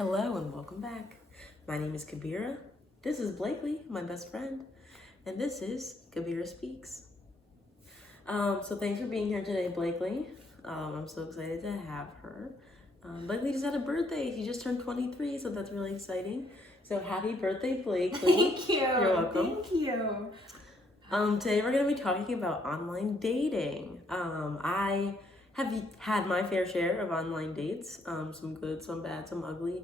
Hello and welcome back. My name is Kabira. This is Blakely, my best friend, and this is Kabira Speaks. So thanks for being here today, Blakely. I'm so excited to have her. Blakely just had a birthday. She just turned 23, so that's really exciting. So happy birthday, Blakely. Thank you. You're welcome. Thank you. Today we're going to be talking about online dating. I have had my fair share of online dates, some good, some bad, some ugly.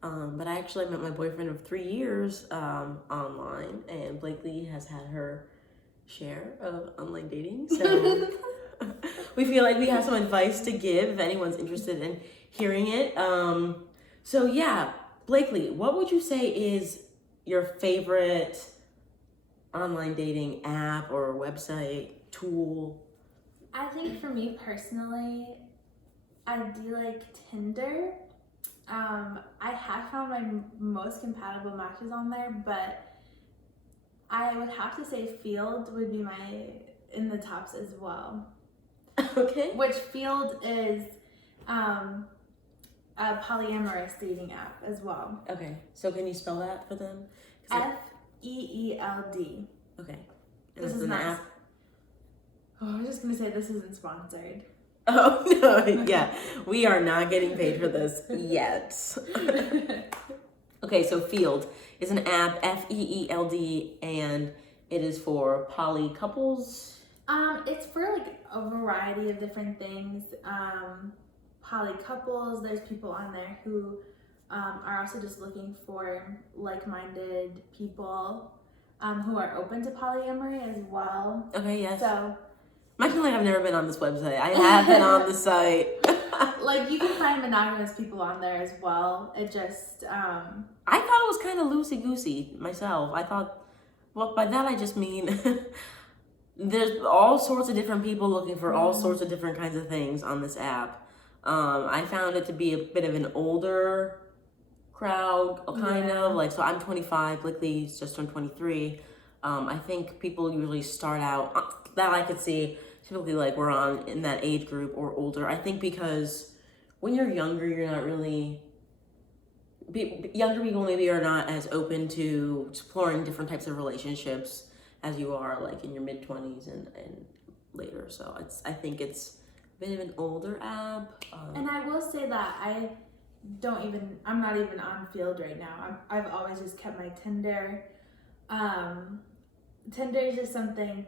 But I actually met my boyfriend of 3 years online, and Blakely has had her share of online dating. So we feel like we have some advice to give if anyone's interested in hearing it. So yeah, Blakely, what would you say is your favorite online dating app or website tool? I think for me personally, I do like Tinder. I have found my most compatible matches on there, but I would have to say Field would be in the tops as well. Okay. Which Field is a polyamorous dating app as well. Okay, so can you spell that for them? F-E-E-L-D. Okay. And This it's is an not. app? Oh, I was just gonna say this isn't sponsored. Oh, no, yeah. We are not getting paid for this yet. Okay, so Field is an app, F-E-E-L-D, and it is for poly couples. It's for like a variety of different things. Poly couples, there's people on there who are also just looking for like-minded people who are open to polyamory as well. Okay, yes. So I'm acting like I've never been on this website. I have been on the site. like you can find monogamous people on there as well. It just I thought it was kind of loosey-goosey myself. I thought, well, by that I just mean there's all sorts of different people looking for all sorts of different kinds of things on this app. I found it to be a bit of an older crowd, kind of like, so I'm 25, Blakely's just turned 23. I think people usually start out, that I could see, typically like we're on in that age group or older. I think because when you're younger, you're not really, younger people maybe are not as open to exploring different types of relationships as you are like in your mid-20s and later. So I think it's a bit of an older app. and I will say that I'm not even on Field right now. I've always just kept my Tinder. Tinder is just something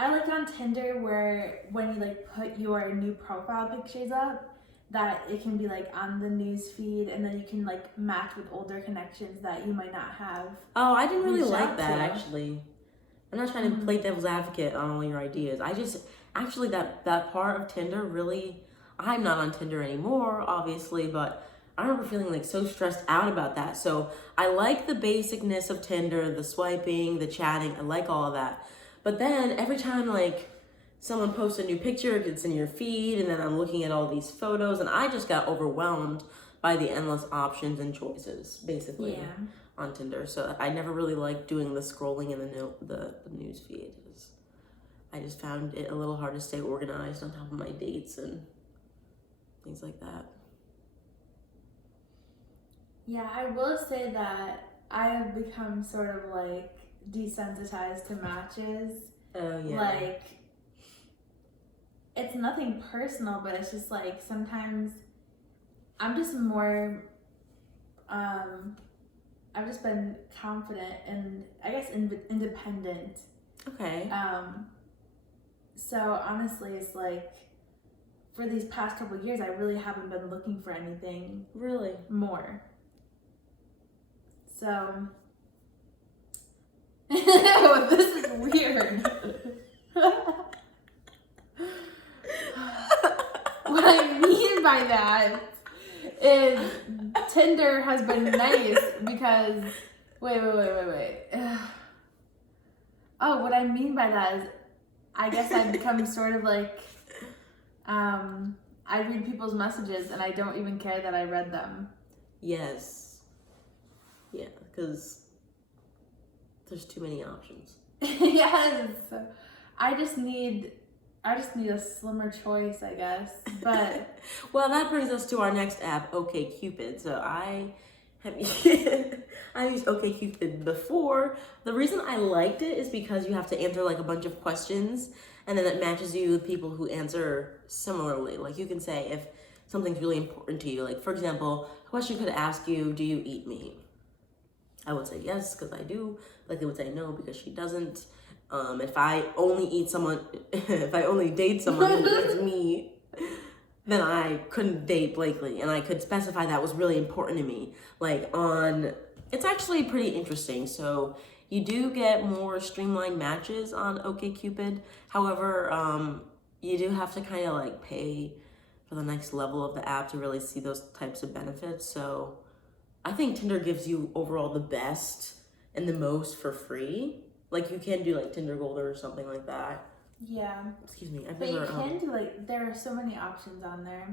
I like on Tinder where when you like put your new profile pictures up, that it can be like on the news feed, and then you can like match with older connections that you might not have. Oh, I didn't really reached like out that to. actually. I'm not trying to play devil's advocate on all your ideas. I just actually that part of Tinder really. I'm not on Tinder anymore, obviously, but I remember feeling like so stressed out about that. So I like the basicness of Tinder, the swiping, the chatting. I like all of that. But then every time like someone posts a new picture, it's in your feed, and then I'm looking at all these photos, and I just got overwhelmed by the endless options and choices, basically, on Tinder. So I never really liked doing the scrolling in the news feed. I just found it a little hard to stay organized on top of my dates and things like that. Yeah, I will say that I have become sort of like desensitized to matches. Oh, yeah. Like, it's nothing personal, but it's just like sometimes I'm just more, I've just been confident and I guess independent. Okay. So honestly, it's like for these past couple of years, I really haven't been looking for anything Really? more. So, this is weird. What I mean by that is Tinder has been nice because, wait. Oh, what I mean by that is I guess I've become sort of like, I read people's messages and I don't even care that I read them. Yes. Yeah, because there's too many options. Yes. I just need I just need a slimmer choice, I guess. But well, that brings us to our next app, OkCupid. So I have I used OkCupid before. The reason I liked it is because you have to answer like a bunch of questions, and then it matches you with people who answer similarly. Like you can say if something's really important to you. Like for example, a question could ask you, "Do you eat meat?" I would say yes because I do. Like they would say no because she doesn't. If I only if I only date someone who eats meat, then I couldn't date Blakely, and I could specify that was really important to me. It's actually pretty interesting. So you do get more streamlined matches on OkCupid. However, you do have to kind of like pay for the next level of the app to really see those types of benefits. So I think Tinder gives you overall the best and the most for free. Like you can do like Tinder Gold or something like that. yeah. Excuse me. But you can do like, there are so many options on there.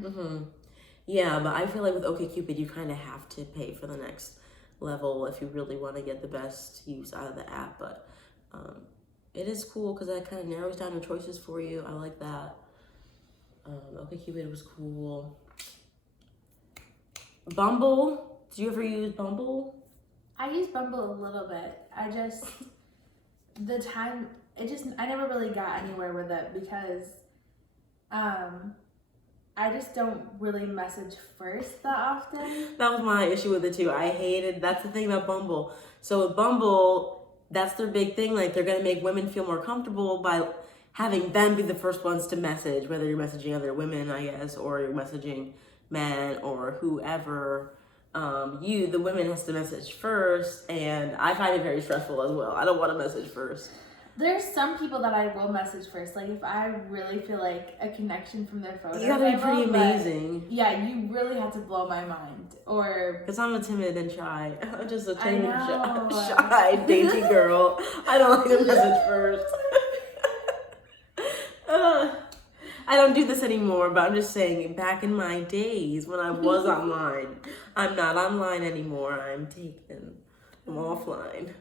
Yeah, but I feel like with OkCupid, you kind of have to pay for the next level if you really want to get the best use out of the app. But it is cool because that kind of narrows down your choices for you. I like that. OkCupid was cool. Bumble. Did you ever use Bumble? I use Bumble a little bit. I never really got anywhere with it because I just don't really message first that often. That was my issue with it too. That's the thing about Bumble. So with Bumble, that's their big thing. Like they're gonna make women feel more comfortable by having them be the first ones to message, whether you're messaging other women, I guess, or you're messaging men or whoever. The women has to message first, and I find it very stressful as well. I don't want to message first. There's some people that I will message first. Like if I really feel like a connection from their photo. You gotta be pretty amazing. Yeah, you really have to blow my mind. Or because I'm a timid and shy. I'm just a timid, shy, dainty girl. I don't like to message first. I don't do this anymore, but I'm just saying, back in my days when I was online, I'm not online anymore. I'm offline.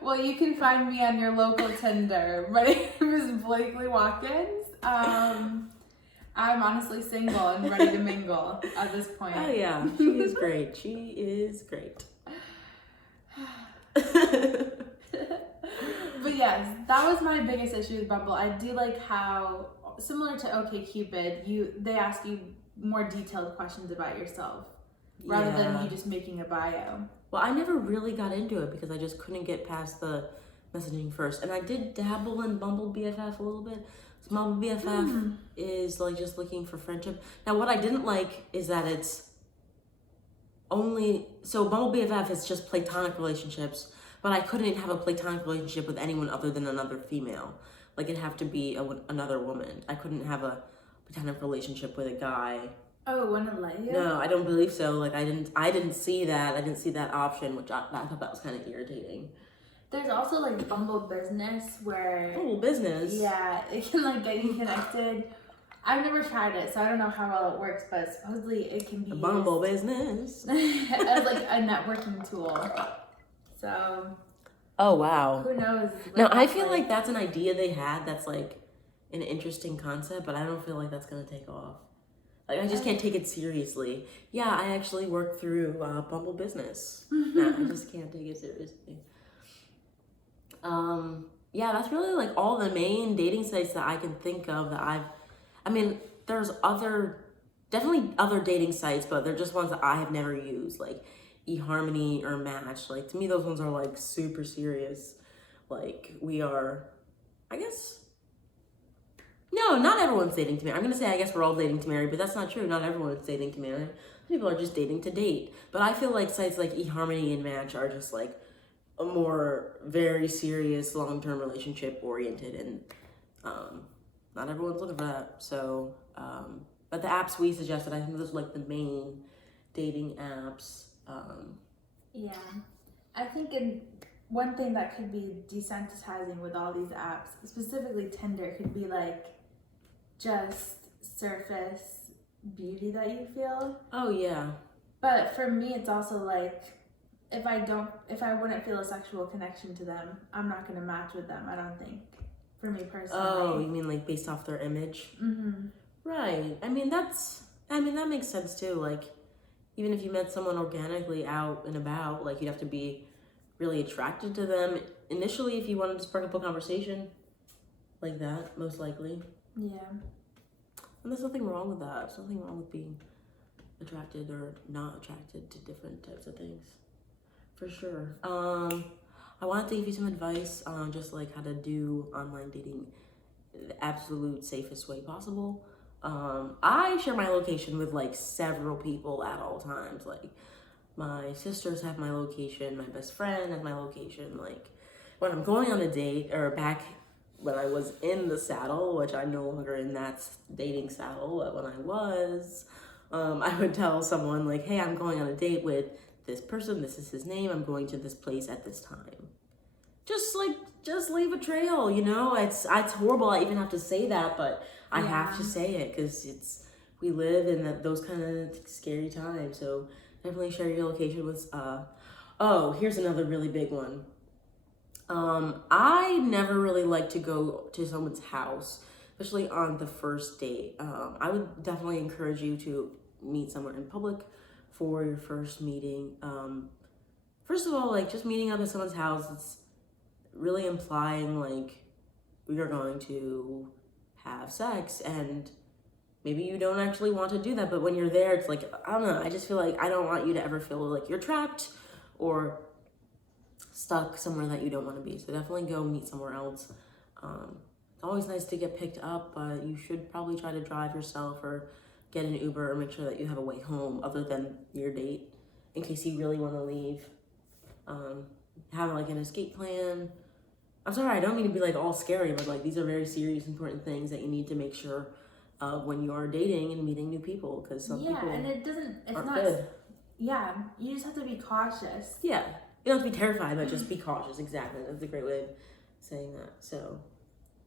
Well, you can find me on your local Tinder. My name is Blakely Watkins. I'm honestly single and ready to mingle at this point. Oh yeah, she is great. She is great. But yes, that was my biggest issue with Bumble. I do like how, similar to OkCupid, they ask you more detailed questions about yourself rather than you just making a bio. Well, I never really got into it because I just couldn't get past the messaging first. And I did dabble in Bumble BFF a little bit. So Bumble BFF is like just looking for friendship. Now, what I didn't like is that it's so Bumble BFF is just platonic relationships, but I couldn't have a platonic relationship with anyone other than another female. Like it'd have to be another woman. I couldn't have a platonic relationship with a guy. Oh, it wouldn't let you? No, I don't believe so. Like I didn't see that. I didn't see that option, which I thought that was kind of irritating. There's also like Bumble Business where Bumble Business. Yeah, it can like get you connected. I've never tried it, so I don't know how well it works, but supposedly it can be Bumble Business as like a networking tool. So. Oh wow. Who knows? Now I feel like that's an idea they had. That's like an interesting concept, but I don't feel like that's gonna take off. Like I just can't take it seriously. Yeah, I actually work through Bumble Business. No, I just can't take it seriously. Yeah, that's really like all the main dating sites that I can think of that there's definitely other dating sites, but they're just ones that I have never used, like eHarmony or Match. Like to me, those ones are like super serious. Like we are, I guess. No, not everyone's dating to marry. I'm gonna say I guess we're all dating to marry, but that's not true. Not everyone's dating to marry. People are just dating to date. But I feel like sites like eHarmony and Match are just like a more very serious long-term relationship oriented, and not everyone's looking for that. So, but the apps we suggested, I think those are like the main dating apps. Yeah, I think one thing that could be desensitizing with all these apps, specifically Tinder, could be like just surface beauty that you feel. Oh yeah. But for me, it's also like if I wouldn't feel a sexual connection to them, I'm not gonna match with them. I don't think, for me personally. Oh, you mean like based off their image? Mm-hmm. Right. I mean, that makes sense too. Like, even if you met someone organically out and about, like, you'd have to be really attracted to them initially if you wanted to spark up a conversation like that, most likely. Yeah. And there's nothing wrong with that. There's nothing wrong with being attracted or not attracted to different types of things. For sure. I wanted to give you some advice on just like how to do online dating the absolute safest way possible. I share my location with like several people at all times. Like, my sisters have my location, my best friend has my location. Like, when I'm going on a date, or back when I was in the saddle, which I'm no longer in that dating saddle, but when I was, I would tell someone like, hey, I'm going on a date with this person, this is his name, I'm going to this place at this time. Just leave a trail, you know? It's horrible I even have to say that, but I have to say it because we live in those kind of scary times. So definitely share your location with, oh, here's another really big one. I never really like to go to someone's house, especially on the first date. I would definitely encourage you to meet somewhere in public for your first meeting. First of all, like, just meeting up at someone's house, it's really implying like you're going to have sex, and maybe you don't actually want to do that, but when you're there, it's like, I don't know, I just feel like I don't want you to ever feel like you're trapped or stuck somewhere that you don't want to be. So definitely go meet somewhere else. It's always nice to get picked up, but you should probably try to drive yourself or get an Uber, or make sure that you have a way home other than your date in case you really want to leave. Have like an escape plan. I'm sorry, I don't mean to be like all scary, but like these are very serious, important things that you need to make sure when you are dating and meeting new people, because some people and it's aren't not good. Yeah, you just have to be cautious. Yeah, you don't have to be terrified, but just be cautious. Exactly, that's a great way of saying that. So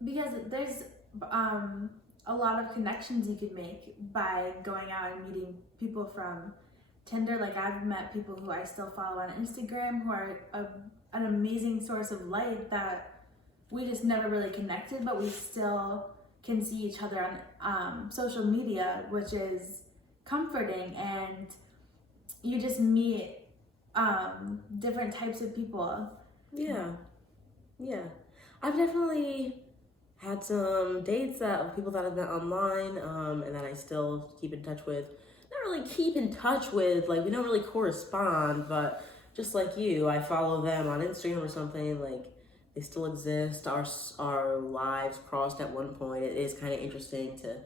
because there's a lot of connections you could make by going out and meeting people from Tinder. Like, I've met people who I still follow on Instagram who are an amazing source of light that we just never really connected, but we still can see each other on social media, which is comforting. And you just meet different types of people. Yeah. I've definitely had some dates that people that I've met online, and that I still keep in touch with. Not really keep in touch with, like, we don't really correspond, but just like you, I follow them on Instagram or something. Like, they still exist. Our lives crossed at one point. It is kind of interesting to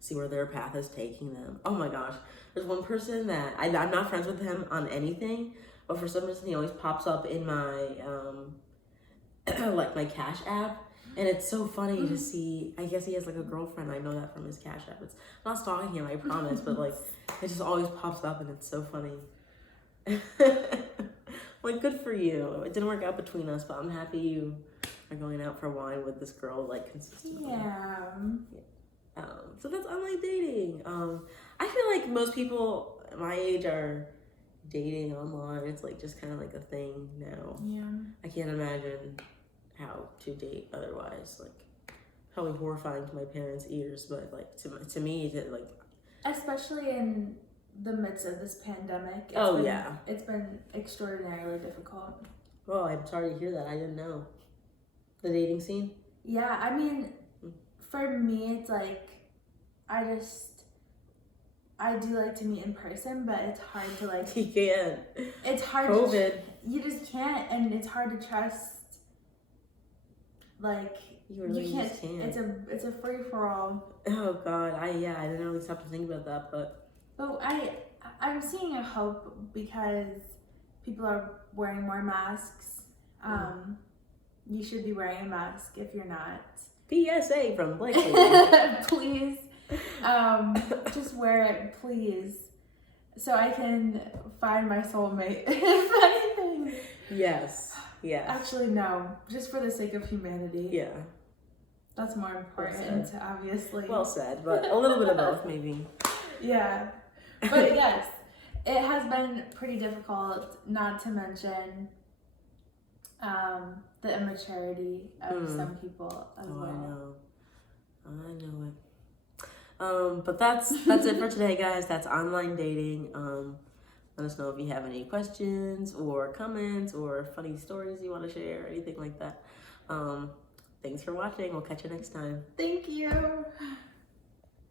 see where their path is taking them. Oh my gosh, there's one person that I'm not friends with him on anything, but for some reason he always pops up in my like my Cash app. And it's so funny to see. I guess he has like a girlfriend. I know that from his Cash app. I'm not stalking him, I promise, but like it just always pops up and it's so funny. Like, good for you. It didn't work out between us, but I'm happy you are going out for wine with this girl like consistently. Yeah. So that's online dating. I feel like most people my age are dating online. It's like just kind of like a thing now. Yeah. I can't imagine how to date otherwise. Like, probably horrifying to my parents' ears, but like to me, like, Especially in the midst of this pandemic. It's been extraordinarily difficult. Well, I'm sorry to hear that. I didn't know. The dating scene? Yeah, I mean, for me, it's like, I do like to meet in person, but it's hard to like... You can't. It's hard COVID. You just can't, and it's hard to trust, like... You can't. It's a free-for-all. Oh, God. I didn't really stop to think about that, but... But I'm seeing a hope because people are wearing more masks. You should be wearing a mask if you're not. PSA from Blakely. Please. Just wear it, please. So I can find my soulmate, if anything. Yes. Actually, no. Just for the sake of humanity. Yeah. That's more important, obviously. Well said, but a little bit of both, maybe. Yeah. But yes, it has been pretty difficult, not to mention the immaturity of some people as well. I know it. But that's it for today, guys. That's online dating. Let us know if you have any questions or comments or funny stories you want to share or anything like that. Thanks for watching. We'll catch you next time. Thank you.